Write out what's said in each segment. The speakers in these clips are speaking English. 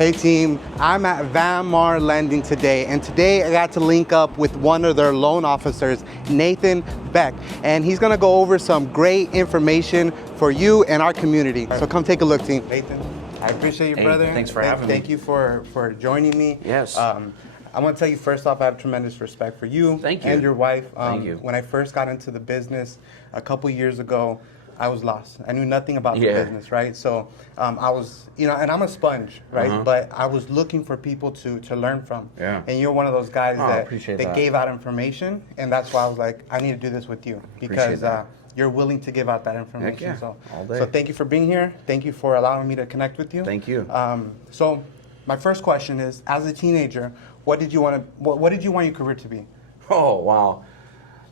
Hey team, I'm at Van Mar Lending today, and today I got to link up with one of their loan officers, Nathan Beck, and he's gonna go over some great information for you and our community. So come take a look, team. Nathan, I appreciate you, brother. Thanks for having me. Thank you for joining me. Yes. I want to tell you first off, I have tremendous respect for you, Thank you. and your wife. Thank you. When I first got into the business a couple years ago, I was lost. I knew nothing about the business, right? So I was, and I'm a sponge, right? But I was looking for people to learn from. Yeah. And you're one of those guys that gave out information, and that's why I was like, I need to do this with you because you're willing to give out that information. Heck yeah. So, all day. so thank you for being here. Thank you for allowing me to connect with you. Thank you. So my first question is, as a teenager, what did you want your career to be? Oh, wow.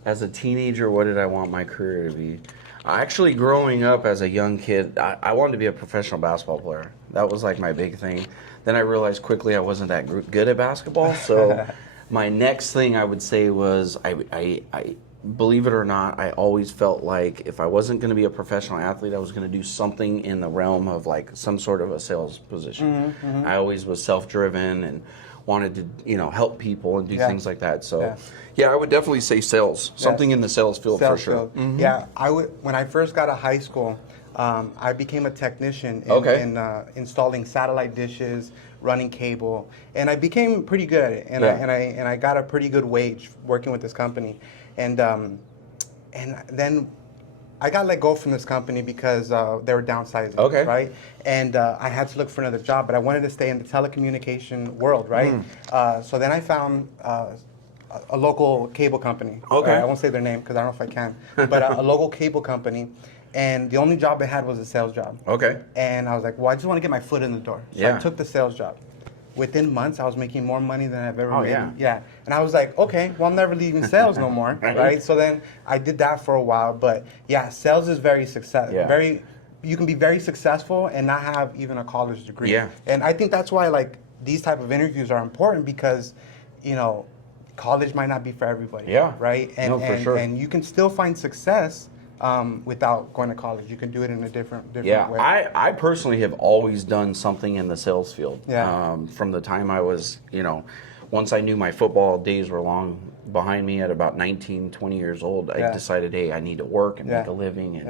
As a teenager, what did I want my career to be? Actually, growing up as a young kid, I wanted to be a professional basketball player. That was like my big thing. Then I realized quickly I wasn't that good at basketball. So my next thing I would say was, I believe it or not, I always felt like if I wasn't going to be a professional athlete, I was going to do something in the realm of like some sort of a sales position. I always was self-driven and wanted to, help people and do things like that. So, I would definitely say sales. Something in the sales field for sure. Yeah, when I first got to high school, I became a technician in installing satellite dishes, running cable, and I became pretty good at it. And I got a pretty good wage working with this company, and then I got let go from this company because they were downsizing, right? And I had to look for another job, but I wanted to stay in the telecommunication world, right? So then I found a local cable company. I won't say their name because I don't know if I can, but a local cable company. And the only job I had was a sales job. And I was like, well, I just want to get my foot in the door. So I took the sales job. Within months, I was making more money than I've ever made. Yeah. And I was like, okay, well, I'm never leaving sales no more, right? So then I did that for a while. But yeah, sales is very successful. You can be very successful and not have even a college degree. And I think that's why like these type of interviews are important because, college might not be for everybody. Right? And, for sure. And you can still find success without going to college. You can do it in a different way. I personally have always done something in the sales field. From the time I was, once I knew my football days were long behind me at about 19, 20 years old, I decided, hey, I need to work and make a living.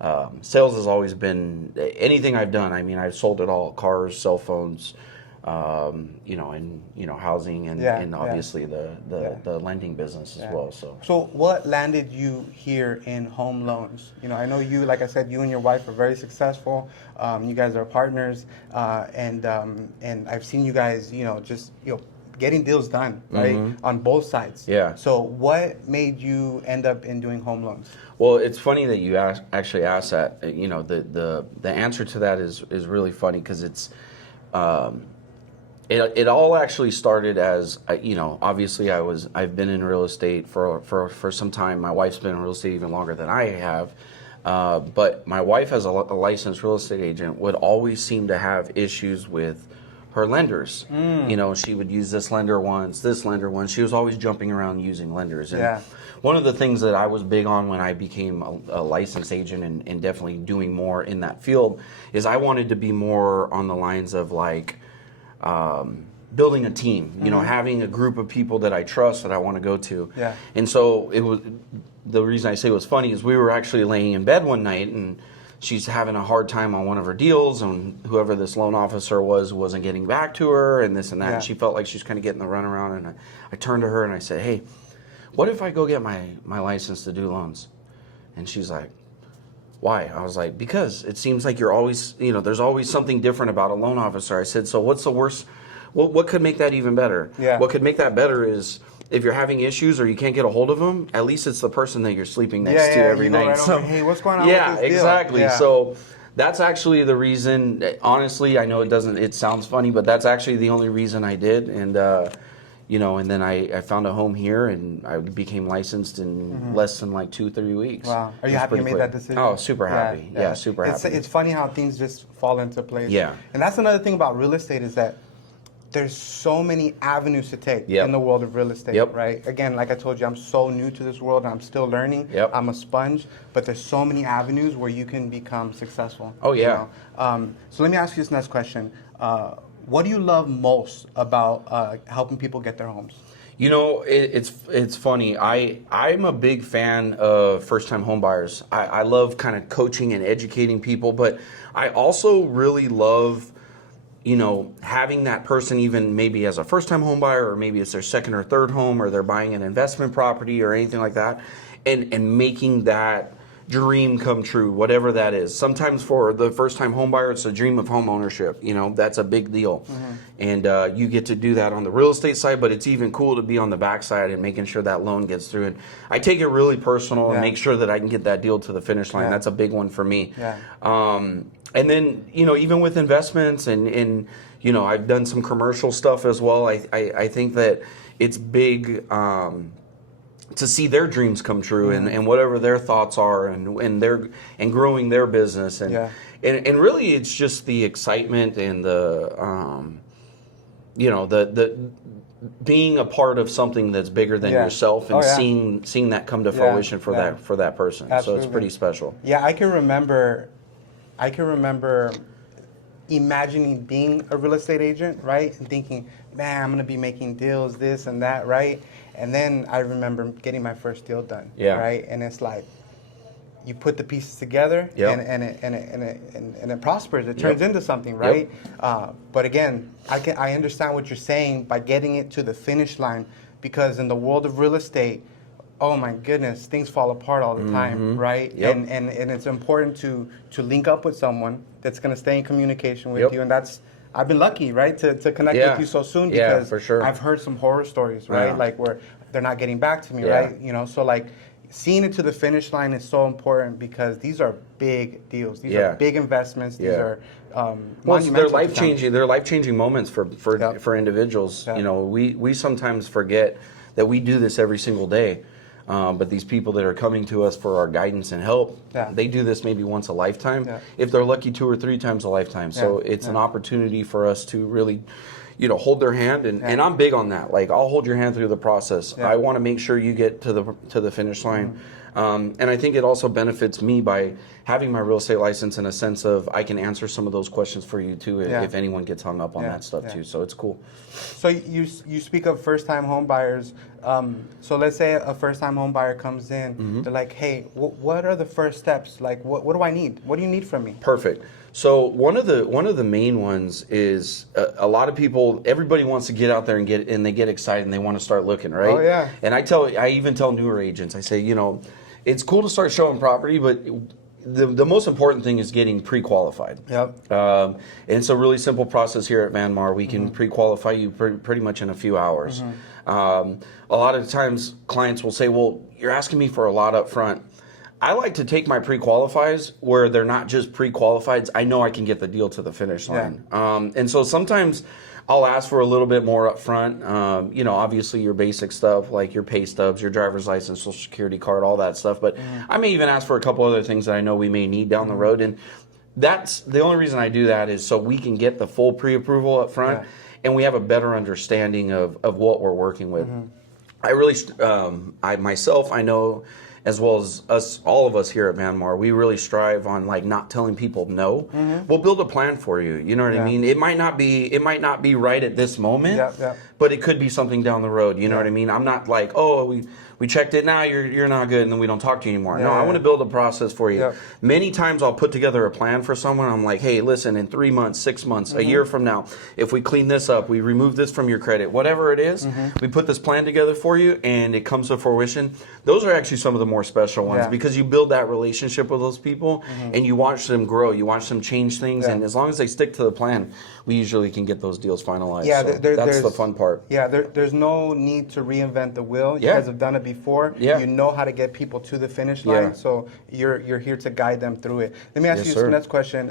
And sales has always been, anything I've done, I mean, I've sold it all, cars, cell phones, and housing and obviously the lending business as well. So what landed you here in home loans? I know you, like I said, you and your wife are very successful. You guys are partners, and I've seen you guys, getting deals done, right, on both sides. So what made you end up in doing home loans? Well, it's funny that you actually asked that. The answer to that is really funny because it's. It all actually started as, obviously I've been in real estate for some time. My wife's been in real estate even longer than I have. But my wife, as a licensed real estate agent, would always seem to have issues with her lenders. She would use this lender once, this lender once. She was always jumping around using lenders. And one of the things that I was big on when I became a licensed agent and definitely doing more in that field is I wanted to be more on the lines of like, building a team, having a group of people that I trust that I want to go to. And so it was, the reason I say it was funny is we were actually laying in bed one night and she's having a hard time on one of her deals and whoever this loan officer wasn't getting back to her and this and that. And she felt like she was kind of getting the runaround. And I turned to her and I said, hey, what if I go get my license to do loans? And she's like, why? I was like, because it seems like you're always, there's always something different about a loan officer. I said, so what's the worst? What could make that even better? What could make that better is if you're having issues or you can't get a hold of them, at least it's the person that you're sleeping next to every night. So, hey, what's going on with this deal? Exactly. So that's actually the reason, honestly, I know it sounds funny, but that's actually the only reason I did. And, and then I found a home here and I became licensed in less than like 2-3 weeks. Wow. Are you happy you made that decision? Oh, super happy. Yeah, super happy. It's funny how things just fall into place. Yeah. And that's another thing about real estate is that there's so many avenues to take in the world of real estate, right? Again, like I told you, I'm so new to this world and I'm still learning. I'm a sponge, but there's so many avenues where you can become successful. Oh, yeah. So let me ask you this next question. what do you love most about helping people get their homes? You know, it's funny. I'm a big fan of first-time home buyers. I love kind of coaching and educating people, but I also really love, you know, having that person even maybe as a first-time home buyer, or maybe it's their second or third home, or they're buying an investment property or anything like that, and making that dream come true, whatever that is. Sometimes for the first-time home buyer, it's a dream of home ownership. You know, that's a big deal. And you get to do that on the real estate side, but it's even cool to be on the backside and making sure that loan gets through. And I take it really personal and make sure that I can get that deal to the finish line. That's a big one for me. And then, you know, even with investments and you know, I've done some commercial stuff as well. I think that it's big to see their dreams come true and whatever their thoughts are and growing their business and really it's just the excitement and the you know, the being a part of something that's bigger than yourself and seeing that come to fruition for that person. Absolutely. So it's pretty special. Yeah, I can remember imagining being a real estate agent, right? And thinking, man, I'm gonna be making deals, this and that, right? And then I remember getting my first deal done, right? And it's like, you put the pieces together, and it prospers. It turns into something, right? But again, I understand what you're saying by getting it to the finish line, because in the world of real estate, oh my goodness, things fall apart all the time, right? And it's important to link up with someone that's going to stay in communication with you, and I've been lucky, right, to connect with you so soon, because for sure. I've heard some horror stories, right, like where they're not getting back to me, right? You know, so like seeing it to the finish line is so important, because these are big deals. These are big investments. These are they're life changing. They're life changing moments for individuals. You know, we sometimes forget that we do this every single day. But these people that are coming to us for our guidance and help, they do this maybe once a lifetime. If they're lucky, 2 or 3 times a lifetime. So it's an opportunity for us to really, you know, hold their hand. And I'm big on that. Like, I'll hold your hand through the process. I want to make sure you get to the finish line. And I think it also benefits me by having my real estate license, in a sense of I can answer some of those questions for you too, if anyone gets hung up on that stuff too. So it's cool. So you speak of first-time home buyers. So let's say a first-time home buyer comes in. They're like, hey, what are the first steps? Like, what do I need? What do you need from me? Perfect. So one of the main ones is a lot of people. Everybody wants to get out there and they get excited and they want to start looking, right? Oh yeah. And I even tell newer agents, I say, you know, it's cool to start showing property, but the most important thing is getting pre-qualified. And it's a really simple process here at Van Mar. We can pre-qualify you pretty much in a few hours. A lot of times clients will say, well, you're asking me for a lot up front. I like to take my pre-qualifies where they're not just pre-qualifieds. I know I can get the deal to the finish line. And so sometimes I'll ask for a little bit more up front. You know, obviously your basic stuff like your pay stubs, your driver's license, social security card, all that stuff. But I may even ask for a couple other things that I know we may need down the road. And that's the only reason I do that, is so we can get the full pre-approval up front and we have a better understanding of what we're working with. I really, I know, as well as all of us here at Van Mar, we really strive on like not telling people no. We'll build a plan for you. You know what I mean? It might not be right at this moment, but it could be something down the road. You know what I mean? I'm not like, oh, we checked it now, you're not good, and then we don't talk to you anymore. No, I want to build a process for you. Many times I'll put together a plan for someone. I'm like, hey, listen, in 3 months, 6 months, a year from now, if we clean this up, we remove this from your credit, whatever it is, we put this plan together for you, and it comes to fruition. Those are actually some of the more special ones, because you build that relationship with those people, and you watch them grow, you watch them change things, and as long as they stick to the plan, we usually can get those deals finalized. That's the fun part. There's no need to reinvent the wheel. You guys have done it before. You know how to get people to the finish line, so you're here to guide them through it. Let me ask you this next question.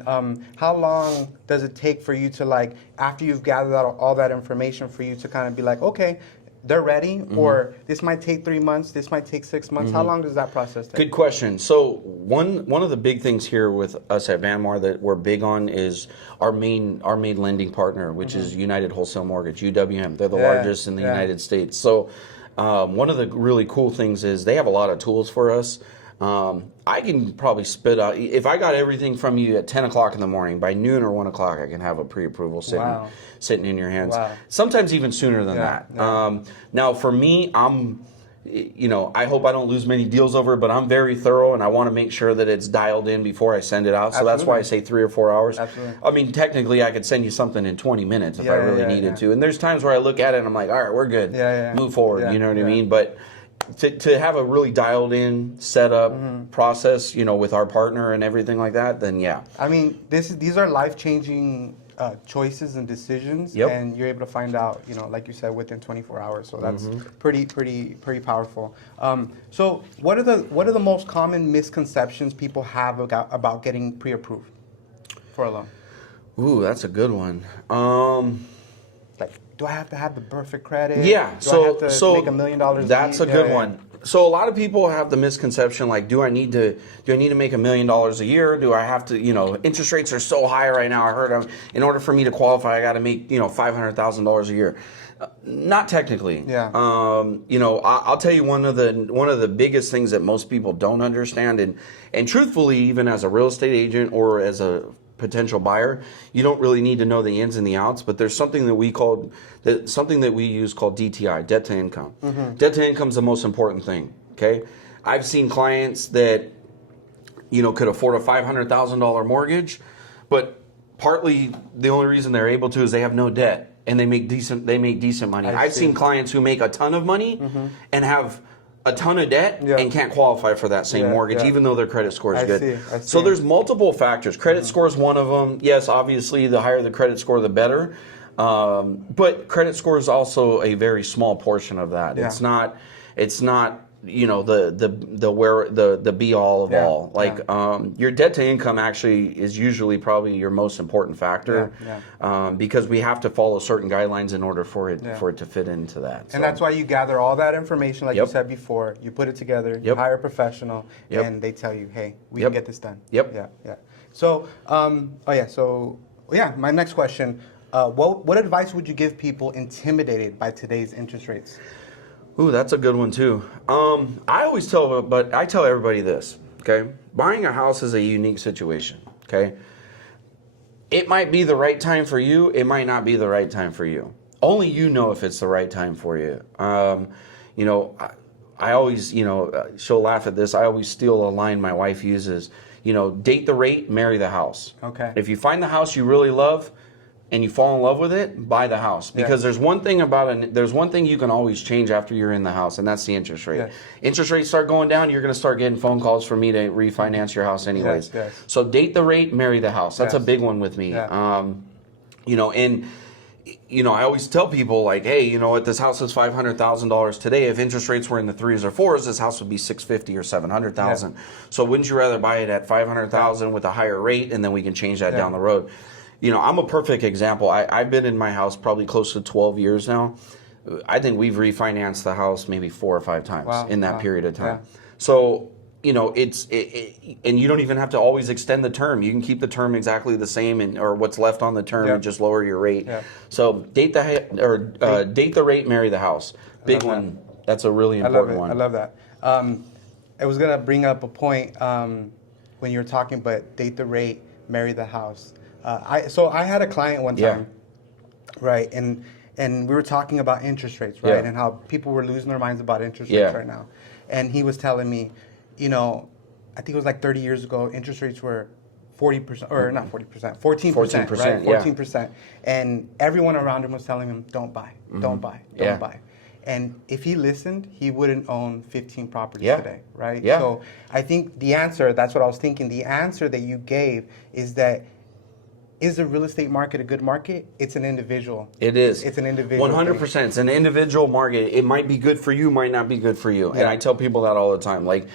How long does it take for you to, like, after you've gathered out all that information, for you to kind of be like, okay, they're ready, or this might take 3 months, this might take 6 months? How long does that process take? Good question. So one of the big things here with us at Van Mar that we're big on is our main lending partner, which is United Wholesale Mortgage, UWM. They're the largest in the United States. So one of the really cool things is they have a lot of tools for us. I can probably spit out, if I got everything from you at 10 o'clock in the morning, by noon or 1 o'clock, I can have a pre-approval sitting in your hands. Wow. Sometimes even sooner than that. Yeah. Now, for me, I hope I don't lose many deals over it, but I'm very thorough, and I want to make sure that it's dialed in before I send it out. So that's why I say 3 or 4 hours. Absolutely. I mean, technically, I could send you something in 20 minutes if I really needed to. And there's times where I look at it and I'm like, all right, we're good. Move forward. You know what I mean? But to have a really dialed in setup process, with our partner and everything like that, then yeah. I mean, these are life-changing choices and decisions, and you're able to find out, like you said, within 24 hours. So that's pretty powerful. So what are the most common misconceptions people have about getting pre-approved for a loan? Ooh, that's a good one. Do I have to have the perfect credit? Yeah. Do I have to make $1 million? That's a good one. So a lot of people have the misconception, like, do I need to make $1 million a year? Do I have to, interest rates are so high right now. I heard in order for me to qualify, I got to make, $500,000 a year. Not technically. Yeah. I'll tell you one of the biggest things that most people don't understand, and truthfully, even as a real estate agent or as a potential buyer, you don't really need to know the ins and the outs, but there's something that we use called DTI, debt to income. Debt to income is the most important thing. Okay, I've seen clients that could afford a $500,000 mortgage, but partly the only reason they're able to is they have no debt and they make decent money. I've seen clients who make a ton of money and have a ton of debt and can't qualify for that same mortgage, even though their credit score is good. I see. So there's multiple factors. Credit score is one of them. Yes, obviously, the higher the credit score, the better. But credit score is also a very small portion of that. Yeah. It's not the be all of all. Like your debt to income actually is usually probably your most important factor, because we have to follow certain guidelines in order for it to fit into that. And that's why you gather all that information, like you said before. You put it together. You hire a professional, and they tell you, hey, we can get this done. Yeah. So, my next question: what advice would you give people intimidated by today's interest rates? Ooh, that's a good one too. I tell everybody this, okay? Buying a house is a unique situation, okay? It might be the right time for you. It might not be the right time for you. Only you know if it's the right time for you. I always, she'll laugh at this. I always steal a line my wife uses, date the rate, marry the house. Okay. If you find the house you really love, and you fall in love with it, buy the house. Because there's one thing you can always change after you're in the house, and that's the interest rate. Yes. Interest rates start going down, you're going to start getting phone calls for me to refinance your house anyways. Yes. So date the rate, marry the house. That's a big one with me. Yeah. I always tell people, like, hey, what, this house is $500,000 today. If interest rates were in the 3s or 4s, this house would be $650,000 or $700,000. So wouldn't you rather buy it at $500,000 with a higher rate, and then we can change that down the road? I'm a perfect example. I've been in my house probably close to 12 years now. I think we've refinanced the house maybe 4 or 5 times in that period of time. Yeah. So, and you don't even have to always extend the term. You can keep the term exactly the same, or what's left on the term, and just lower your rate. Yeah. So date the rate, marry the house. Big one. That's a really important one. I love that. I was gonna bring up a point when you were talking, but date the rate, marry the house. I had a client one time, right, and we were talking about interest rates, right, and how people were losing their minds about interest rates right now. And he was telling me, I think it was like 30 years ago, interest rates were 40%, or not 40%, 14%, right? 14%. And everyone around him was telling him, don't buy, don't buy, don't buy. And if he listened, he wouldn't own 15 properties today, right? Yeah. So I think the answer, that's what I was thinking, the answer that you gave is that, is the real estate market a good market? It's an individual. It is. It's an individual 100%. It's an individual market. It might be good for you, might not be good for you. Yeah. And I tell people that all the time. Like,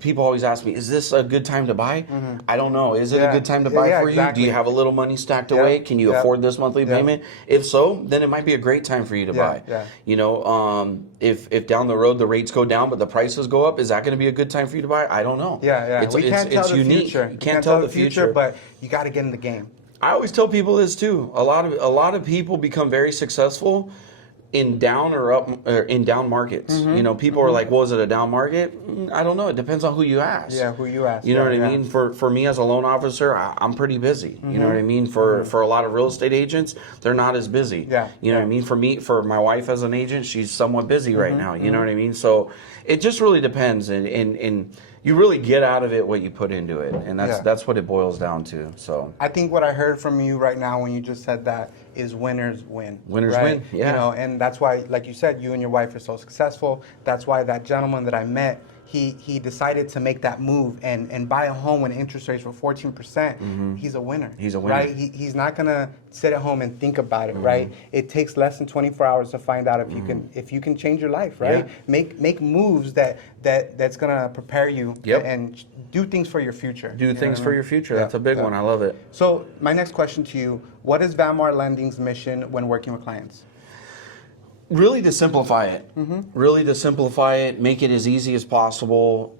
people always ask me, is this a good time to buy? Mm-hmm. I don't know. Is it a good time to buy for you? Do you have a little money stacked away? Can you afford this monthly payment? If so, then it might be a great time for you to buy. Yeah. If down the road the rates go down but the prices go up, is that going to be a good time for you to buy? I don't know. We can't tell the future. You can't tell the future, but you got to get in the game. I always tell people this too. A lot of people become very successful in down or up or in down markets. You know, people are like, "Well, is it a down market?" I don't know. It depends on who you ask. Yeah, who you ask. You know what I mean? For me as a loan officer, I'm pretty busy. You know what I mean? For a lot of real estate agents, they're not as busy. Yeah. You know what I mean? For my wife as an agent, she's somewhat busy right now. You know what I mean? So it just really depends, and you really get out of it what you put into it, and that's what it boils down to. So I think what I heard from you right now when you just said that is winners win. Winners right? win, yeah. You know, and that's why, like you said, you and your wife are so successful. That's why that gentleman that I met, he decided to make that move and buy a home when interest rates were 14%. He's a winner. He's a winner. Right? He's not gonna sit at home and think about it, right? It takes less than 24 hours to find out if you can change your life, right? Yeah. Make moves that's gonna prepare you and do things for your future. Do things for your future. That's a big one. I love it. So my next question to you, what is Van Mar Lending's mission when working with clients? Really to simplify it. Really to simplify it, make it as easy as possible.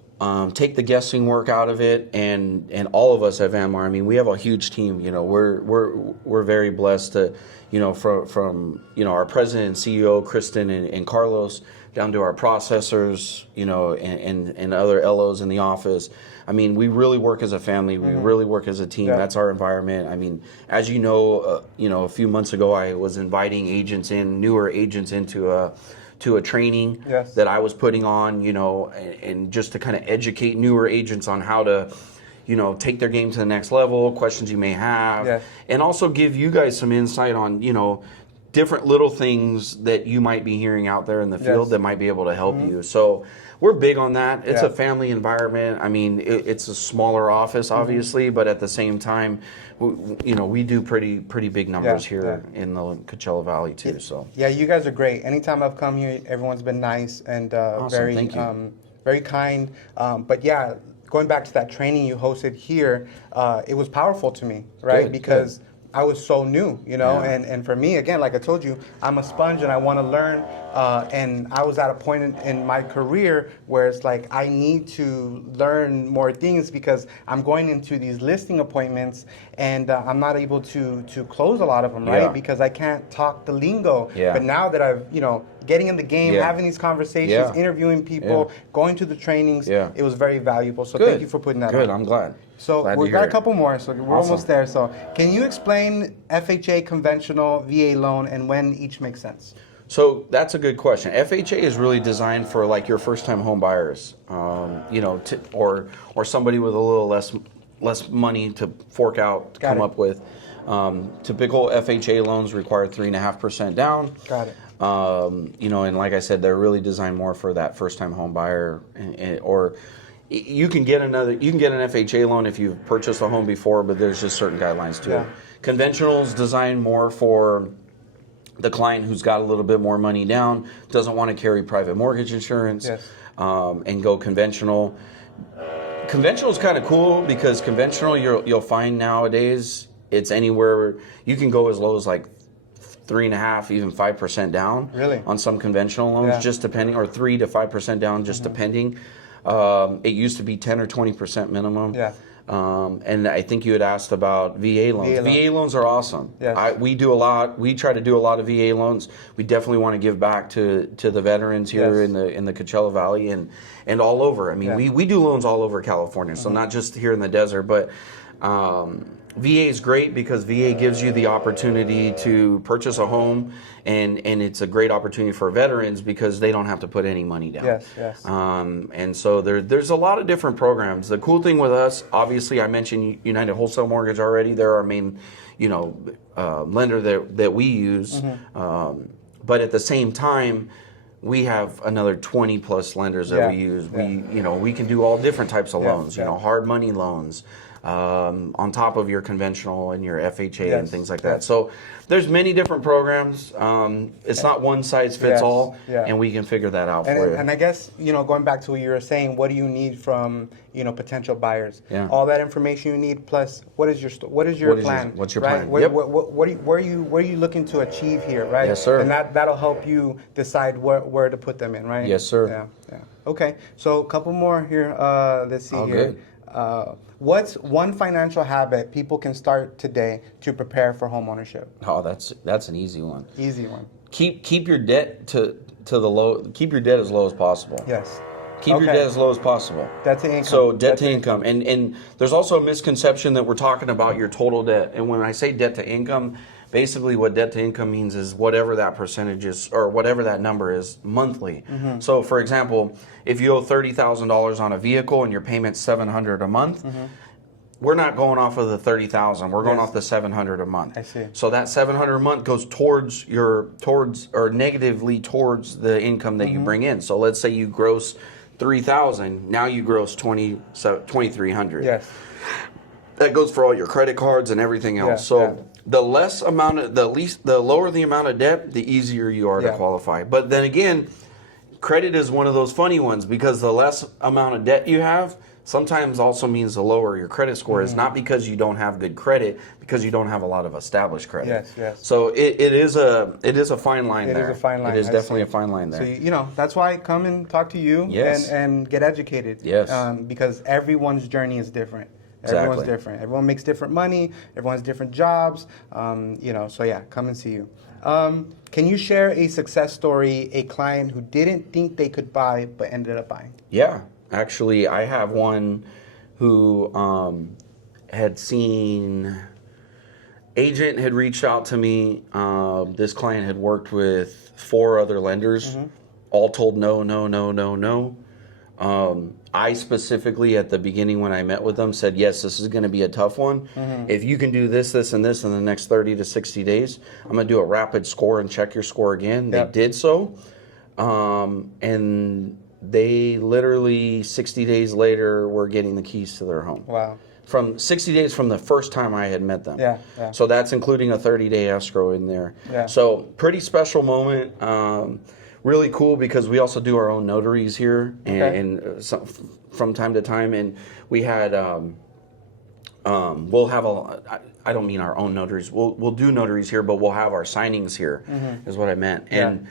Take the guessing work out of it, and all of us at Van Mar. I mean, we have a huge team. You know, we're very blessed to, you know, from you know, our president and CEO Kristen and Carlos, down to our processors, you know, and other LOs in the office. I mean, we really work as a family. We really work as a team. Yeah. That's our environment. I mean, as you know, a few months ago, I was inviting newer agents into a training that I was putting on, you know, and just to kind of educate newer agents on how to, you know, take their game to the next level, questions you may have, and also give you guys some insight on, you know, different little things that you might be hearing out there in the field that might be able to help you. So we're big on that. It's a family environment. I mean, it's a smaller office, obviously, but at the same time, you know, we do pretty big numbers here in the Coachella Valley too. So yeah, you guys are great. Anytime I've come here, everyone's been nice and very kind. But yeah, going back to that training you hosted here, it was powerful to me, right? Because I was so new, you know, and for me, again, like I told you, I'm a sponge and I want to learn. And I was at a point in my career where it's like I need to learn more things because I'm going into these listing appointments and I'm not able to close a lot of them, right? Because I can't talk the lingo. But now that I've, you know, getting in the game, having these conversations, interviewing people, going to the trainings, it was very valuable. So thank you for putting that on. Good, I'm glad. So we've got a couple more, so we're almost there. So can you explain FHA, conventional, VA loan, and when each makes sense? So that's a good question. FHA is really designed for like your first-time home buyers, you know, or somebody with a little less money to fork out to come up with. Typical FHA loans require 3.5% down. Got it. You know, and like I said, they're really designed more for that first-time home buyer, or you can get an FHA loan if you've purchased a home before, but there's just certain guidelines to it. Conventional is designed more for the client who's got a little bit more money down, doesn't want to carry private mortgage insurance, and go conventional. Conventional is kind of cool because conventional, you'll find nowadays it's anywhere you can go as low as like 3.5%, even 5% down. Really? On some conventional loans, just depending, or 3 to 5% down, just depending. It used to be 10 or 20% minimum. And I think you had asked about VA loans. VA loans are awesome. We try to do a lot of VA loans. We definitely want to give back to the veterans here in the Coachella Valley and all over. I mean, we do loans all over California, so not just here in the desert, but VA is great because VA gives you the opportunity to purchase a home, and it's a great opportunity for veterans because they don't have to put any money down. And so there's a lot of different programs. The cool thing with us, obviously, I mentioned United Wholesale Mortgage already. They're our main, you know, lender that we use. But at the same time, we have another 20 plus lenders that we use. We can do all different types of loans. You know, hard money loans. On top of your conventional and your FHA and things like that. So there's many different programs. It's not one size fits all, and we can figure that out for you. And I guess, you know, going back to what you were saying, what do you need from, you know, potential buyers? All that information you need, plus what is your plan? What's your plan? What where are you looking to achieve here, right? Yes, sir. And that'll help you decide where to put them in, right? Yes, sir. Okay, so a couple more here. Let's see here. Good. What's one financial habit people can start today to prepare for home ownership? Oh, that's an easy one. Easy one. keep your debt to the low. Keep your debt as low as possible. Yes. Keep your debt as low as possible. Debt to income. So debt to income. And there's also a misconception that we're talking about your total debt. And when I say debt to income, basically what debt to income means is whatever that percentage is or whatever that number is monthly. Mm-hmm. So for example, if you owe $30,000 on a vehicle and your payment's $700 a month, we're not going off of the $30,000. We're going off the $700 a month. I see. So that $700 a month goes towards or negatively towards the income that you bring in. So let's say you gross $3,000. Now you gross $2,300. Yes. That goes for all your credit cards and everything else. The lower the amount of debt, the easier you are to qualify. But then again, credit is one of those funny ones because the less amount of debt you have sometimes also means the lower your credit score is, not because you don't have good credit, because you don't have a lot of established credit. Yes, yes. So it is a fine line there. It is a fine line. It is definitely a fine line there. So, you know, that's why I come and talk to you and get educated. Yes. Because everyone's journey is different. Exactly. Everyone's different. Everyone makes different money. Everyone has different jobs. You know, so yeah, come and see you. Can you share a success story, a client who didn't think they could buy but ended up buying? Yeah. Actually, I have one who had seen, agent had reached out to me. This client had worked with 4 other lenders, all told no. I specifically at the beginning when I met with them said, yes, this is going to be a tough one. If you can do this, and this in the next 30 to 60 days, I'm going to do a rapid score and check your score again. They did so. And they literally 60 days later were getting the keys to their home. Wow. From 60 days from the first time I had met them. Yeah. So that's including a 30-day escrow in there. Yeah. So pretty special moment. Really cool because we also do our own notaries here and from time to time. And we had, we'll have I don't mean our own notaries. We'll do notaries here, but we'll have our signings here is what I meant. And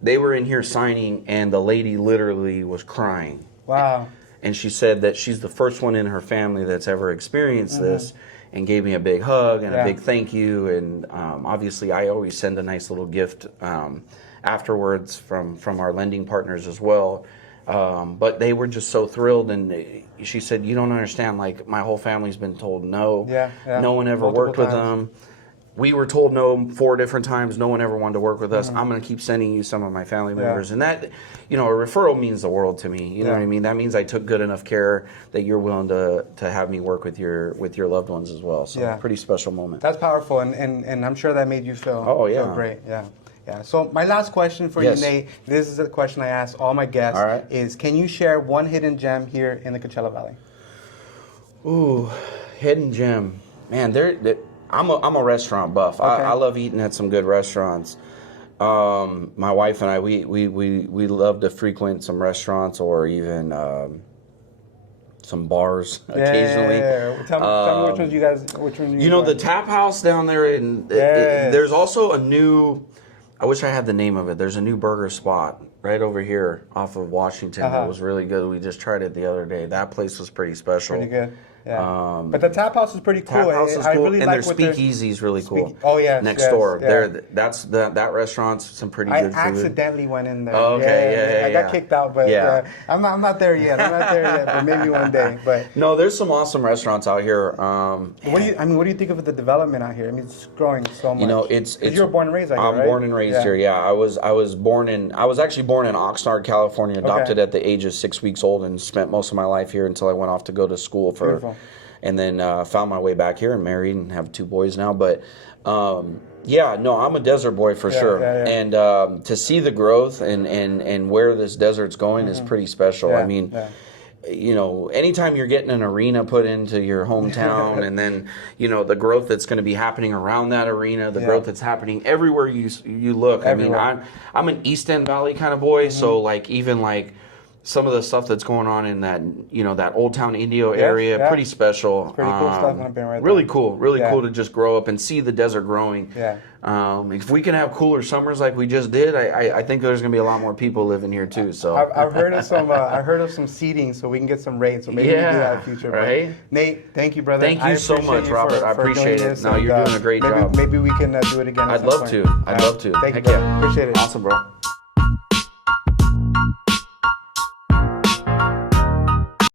they were in here signing, and the lady literally was crying. Wow. And she said that she's the first one in her family that's ever experienced this, and gave me a big hug and a big thank you. And obviously, I always send a nice little gift afterwards from our lending partners as well. But they were just so thrilled, and she said, "You don't understand. Like my whole family's been told no. No one ever worked with them. We were told no 4 different times. No one ever wanted to work with us. I'm going to keep sending you some of my family members." And that, you know, a referral means the world to me. You know what I mean? That means I took good enough care that you're willing to have me work with your loved ones as well. So pretty special moment. That's powerful, and I'm sure that made you feel, feel great. Yeah. So my last question for you, Nate, this is a question I ask all my guests, is can you share one hidden gem here in the Coachella Valley? Ooh, hidden gem. Man, I'm a restaurant buff. I love eating at some good restaurants. My wife and I, we love to frequent some restaurants or even some bars occasionally. Tell me which ones you guys. You know the Tap House down there, and there's also a new. I wish I had the name of it. There's a new burger spot right over here off of Washington that was really good. We just tried it the other day. That place was pretty special. Pretty good. Yeah. But the Tap House is pretty cool. Tap House is cool, really and their speakeasy is really cool. Next door. That's that restaurant's some pretty good food. I accidentally went in there. Oh, okay, I got kicked out, but I'm not there yet. But maybe one day. But no, there's some awesome restaurants out here. What do you think of the development out here? I mean, it's growing so much. You know, it's you were born and raised out here, right? I'm born and raised here. Yeah, I was actually born in Oxnard, California. Adopted at the age of 6 weeks old, and spent most of my life here until I went off to go to school and then found my way back here and married and have 2 boys now. But I'm a desert boy for sure. And to see the growth and where this desert's going is pretty special. I mean, you know, anytime you're getting an arena put into your hometown and then, you know, the growth that's going to be happening around that arena, the growth that's happening everywhere you look. Everywhere. I mean, I'm an East End Valley kind of boy, so like even like some of the stuff that's going on in that, that Old Town Indio area, pretty special. It's pretty cool stuff up there right Really there. cool, really cool to just grow up and see the desert growing. Yeah. If we can have cooler summers like we just did, I think there's gonna be a lot more people living here too. So I've heard of some seating, so we can get some rates. So maybe we can do that in the future. Right? But Nate, thank you, brother. Thank you so much, Robert. I appreciate it. No, you're doing a great job. Maybe we can do it again. I'd love to. I'd love to. Thank you, brother. Appreciate it. Awesome, bro.